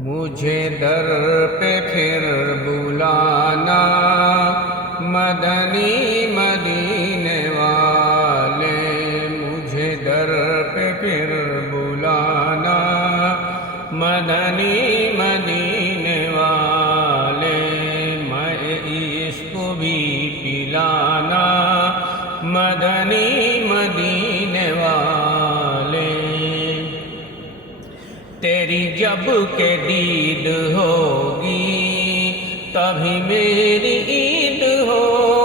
मुझे दर पे फिर बुलाना मदनी मदीने वाले, मुझे दर पे फिर बुलाना मदनी मदीने वाले, मैं इसको भी पिलाना मदनी मदीने वाले। तेरी जब के दीद होगी तभी मेरी ईद होगी,